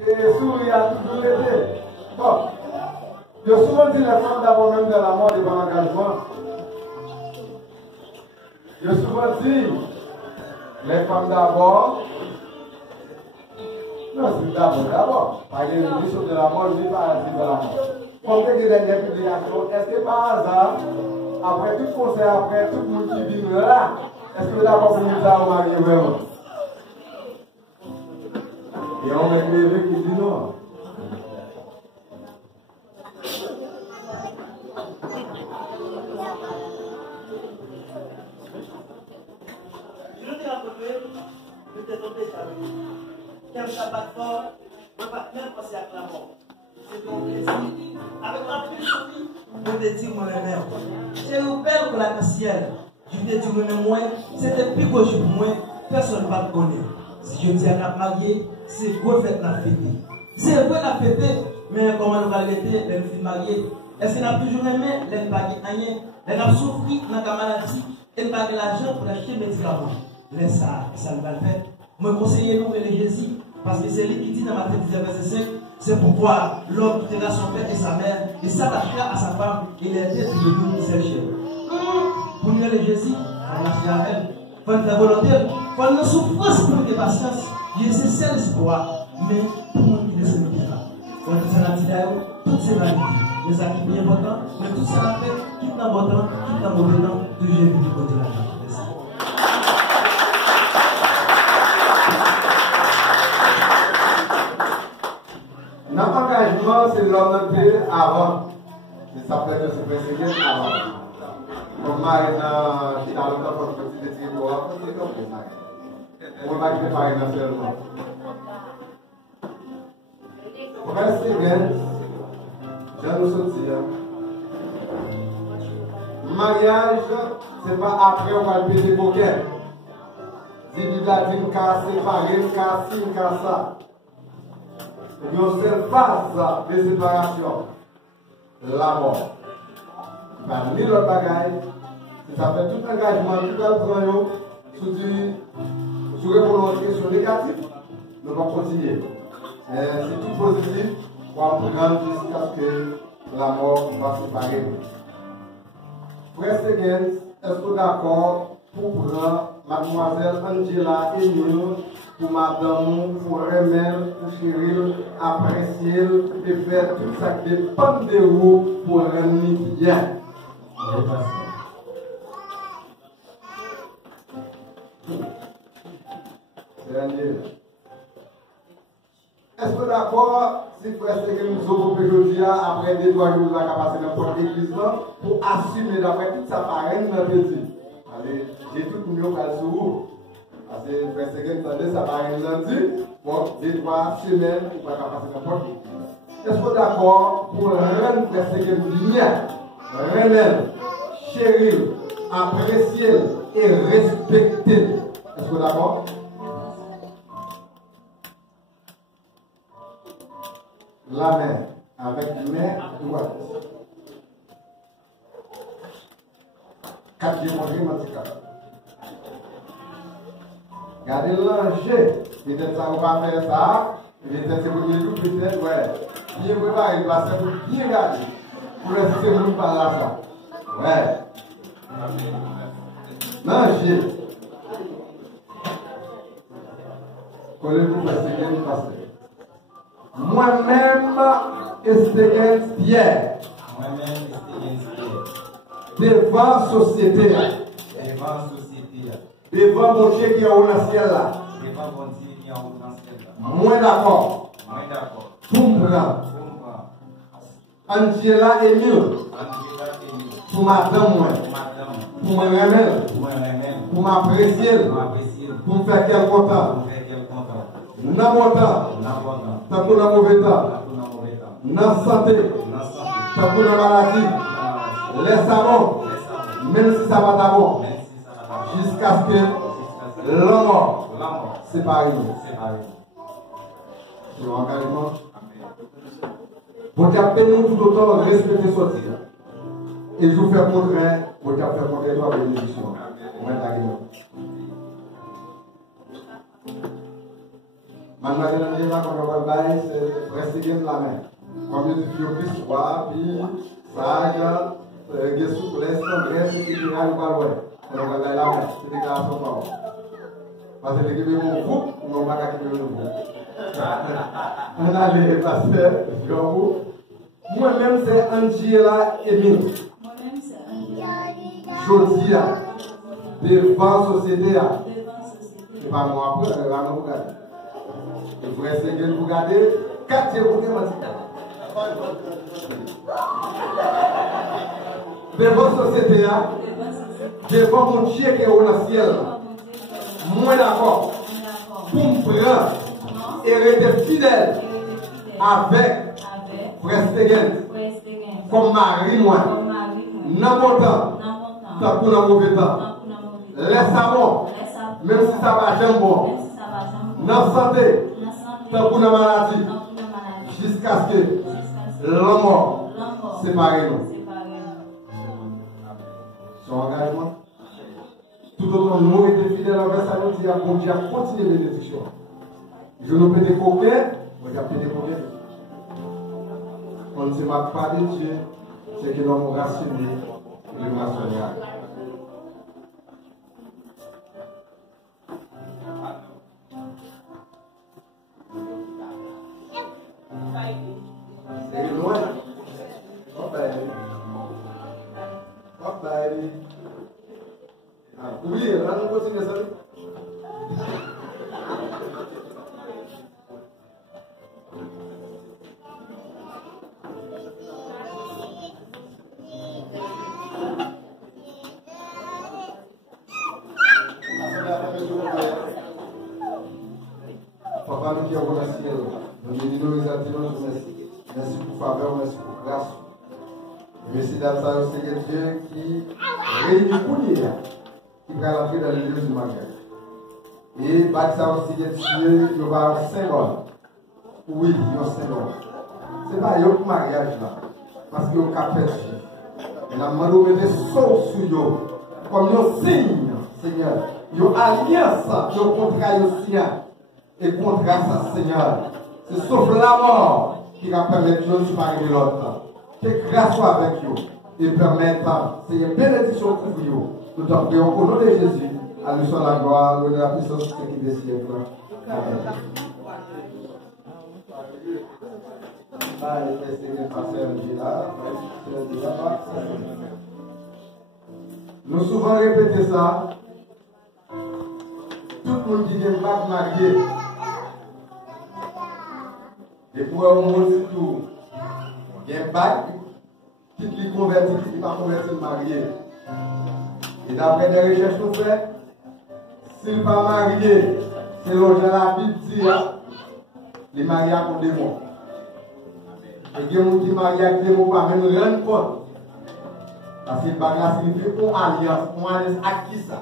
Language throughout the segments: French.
Et souris a toujours été. Bon. Je suis souvent dit les femmes d'abord même de la mort et de l'engagement. Je suis souvent dit les femmes d'abord. Non, c'est d'abord. Par exemple, les choses de la mort, je ne dis pas de la mort. Comme que des dernières publications, est-ce que par hasard, après tout conseil, après tout le monde qui vit là, est-ce que d'abord vous nous avez marié vraiment? Et on met les vieux qui disent non. Qu'un sabbat fort, on va même passer à la mort. C'est ton plaisir. Avec un peu de souris, je te dis moi-même. C'est ouvert pour la ciel. Je te dis moi-même, moi, c'était plus que je moi, personne ne va te connaître. Si je dis à la mariée, c'est quoi faire la fête? C'est quoi la fête? Mais comment on va l'aider, les filles mariées? Est-ce qu'elle a toujours aimé, elle n'a pas rien, elle a souffert dans la maladie, elle n'a pas l'argent pour acheter des médicaments. Laisse ça ne va le faire. Moi, conseiller nous de Jésus, parce que c'est lui qui dit dans Matthieu 10, verset 5, c'est pourquoi l'homme quittera son père et sa mère et s'attachera à sa femme et les têtes de nous ses chers. Pour nous, les Jésus, on marche avec elle. Faut une volonté, faut une souffrance pour une patience. Dieu, c'est seul espoir, mais pour nous qui ne se met pas. On dit ça dans toutes ces validités. Les acquis bien importants, mais tout ça la fait, qui est important, qui est mauvais nom, toujours du côté de la vie. Notre engagement, c'est l'homme avant. Ça s'appelle de se persécuter avant. Comme Marina, qui a longtemps pour le petit détenu, c'est donc Marina. On va dire Marina seulement. Restez bien. Je nous soutiens. Mariage, ce n'est pas après on va payer des bouquets. Si tu l'as dit, on va séparer, on va ci, on va ça. Il y a une seule phase de séparation, la mort. Ni l'autre bagaille, ça fait tout engagement, tout engagement, sur répondre aux questions négatives, nous allons continuer. C'est tout positif, on va prendre jusqu'à ce que la mort va séparer. Frère Seguin, est-ce que vous êtes d'accord pour prendre mademoiselle Angela et nous, pour madame, pour Remel, pour Cyril, apprécier et faire tout ça qui dépend de vous pour rendre bien. Est-ce que d'accord si frère Seguin nous occupons aujourd'hui après des doigts nous a passé dans l'église pour assumer d'après toute sa parraine dans le petit. Allez, j'ai tout le monde sur vous. Parce que le frère Seguin entendait sa parraine lundi, bon, des 3 semaines pour pas passer n'importe qui. Est-ce que d'accord pour rendre frère Seguin bien, Renel, chérir, apprécier et respecter? Est-ce que d'accord? La main avec main droite. 4 montrer ma Regardez l'enjeu. Peut-être ça, on va faire ça. Peut-être que vous tout peut-être, ouais. Bien préparé, il va se bien garder. Pour rester vous par là, ça. Ouais. L'enjeu. Connaissez-vous parce que c'est passé. Moi-même, Esteguin Pierre. Devant société. Devant mon Dieu qui est au ciel là. Moins d'accord. Pour me prendre. Angela et mieux. Pour madame moi. Pour me remettre. Pour m'apprécier. Pour me faire quel content. Dans mon temps. Tant pour la mauvaise temps. Dans santé. Tant pour la maladie. Laisse à mort. Même si ça va d'abord. Jusqu'à ce que la mort sépare nous. C'est l'engagement. Vous avez nous tout autant respecter sortir. Et je vous fais montrer, vous avez fait montrer toi la bénédiction. Mademoiselle Angela, quand on va bailler, c'est rester la main. Comme je dis, plus soir, puis sage, des souplesses, tendresse, qui est là, on va bailler la main. C'est déclaration par parce que l'équipe est au groupe, on va pas quitter le groupe. On a les pasteurs, Jean-Bou. Moi-même, c'est Angela Emile. Moi-même, c'est Angela. Chodia, devant société. Et pas moi après, elle va nous regarder. Il faut rester que vous regardez, 4 secondes, devant société, devant mon Dieu qui est au ciel. Moi d'accord. Pour me prendre et rester fidèle avec Frère Stegen. Comme mari, moi. Dans mon temps, tant pour le mauvais temps. Laisse-moi bon. Même si ça va jamais bon. Dans la santé, tant pour la maladie. Jusqu'à ce que l'homme mort sépare nous. Son engagement. Tout autant nous était fidèles envers ça, nous disons bon Dieu a continué les bénédictions. Je ne peux des coquets, mais je peux des coquets. On ne sait pas de Dieu, c'est que l'homme rationné et le rationnel. C'est loin. Oh baby. Oh baby. Oui, là nous continuons ça. Papa, nous qui avons le ciel, nous bénissons les attirants, merci pour faveur, merci pour grâce. Merci d'Alsace, c'est Dieu qui réunit pour nous. Qui va entrer dans le lieu du mariage. Et ça aussi, Dieu, il va avoir 5 ans. Oui, il y a 5 ans. Ce n'est pas un mariage là. Parce qu'il y a un fait. Et la main de mettre saut sur eux. Comme un signe, Seigneur. Il y a alliance, il y a contrat aussi. Et contrat ça, Seigneur. C'est sauf la mort qui va permettre de nous séparer de l'autre. Que grâce soit avec vous. Et permettre, c'est une bénédiction pour vous. Nous t'en prions au nom de Jésus, à lui soit la gloire, l'honneur, la puissance qui des siècles. Amen. Nous souvent répété ça. Tout le monde qui n'est pas marié. Et pour un monde tout, il y a un bac qui est converti, qui n'est pas converti marié. Et d'après des recherches que nous faisons, s'il n'est pas marié, c'est l'objet de la Bible dit, les mariés pour des mots. Et il y a des gens qui marient avec des mots, pas même rendre compte. Parce que ça signifie une alliance à qui ça.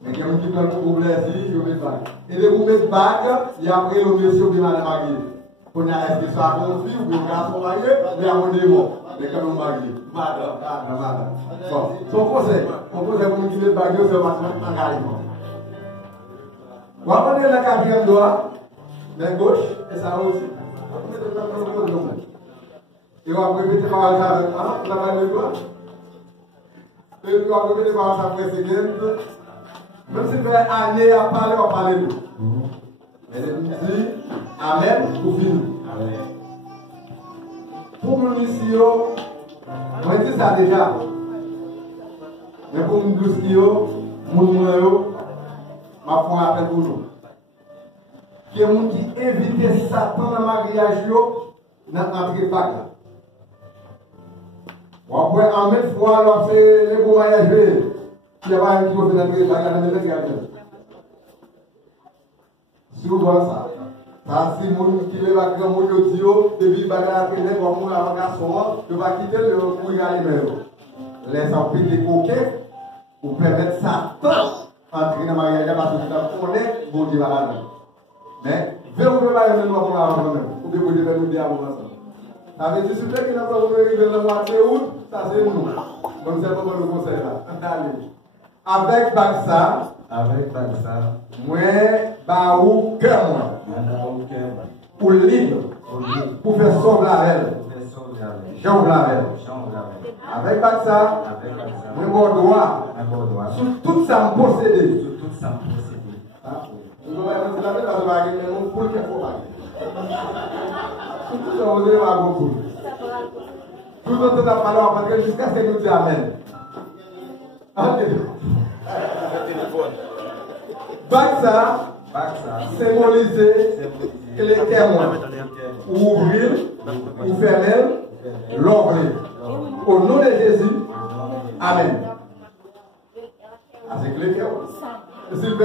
Mais il y a des gens qui prennent pour plaisir, ils mettent bague. Et les vous mettent bague, et après le monsieur qui est marié. Pour n'a pas de ça pour fille ou pour garçon marié, mais à mon démon. Mais quand on marie, madame. Bon, son conseil pour nous qui met bague, c'est un engagement. On va prendre le quatrième doigt, main gauche, et ça aussi. Et on va répéter par ça avec moi, la main de doigt. Et puis on va répéter par ça précédente. Même si vous avez année à parler, on va parler de vous. Mais elle dit Amen ou fini. Pour nous ici, moi je dis ça déjà. Mais pour nous ici, ma foi appelle pour nous. Qui est monde qui évite Satan dans le mariage, dans notre bac. Après, en même fois, on fait les beaux mariages. Il n'y a pas un qui fait notre bac, si vous voyez ça, ça c'est mon qui est là, grand mon audio, depuis bagarre à télé, comme on a un garçon, je vais quitter le couille à l'email. Les empêcher des coquets, pour permettre Satan entrer dans le mariage, parce que vous connaissez, vous dites là. Mais, verrouillez le mariage, nous avons la même. Vous devez nous dire à vous ensemble. Ça veut dire, si vous avez le mois de août, ça c'est nous. Donc c'est pas le conseil là. Avec Baksa, Avec ça. Moi, bah ou cœur moi. Pour libre. Pour faire sauver la veille. Jean Blavel. Avec ça. Moi, mon droit. Sur tout ça, me posséder. Sur tout ça, me posséder. Nous allons la mettre dans le bagage, mais nous pour le faire. Sur tout ça, vous devez beaucoup. Tout le temps, parce que jusqu'à ce que nous disions Amen. Baksa, symboliser les témoins. Ouvrir, ou fermer, l'ouvrir. Au nom de Jésus, Amen. C'est clair. C'est Sylvie,